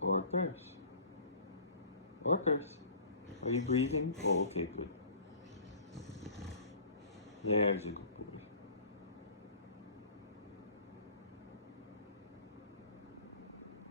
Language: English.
Or curse. Or curse. Are you breathing? Oh, okay, good. Yeah, everything good.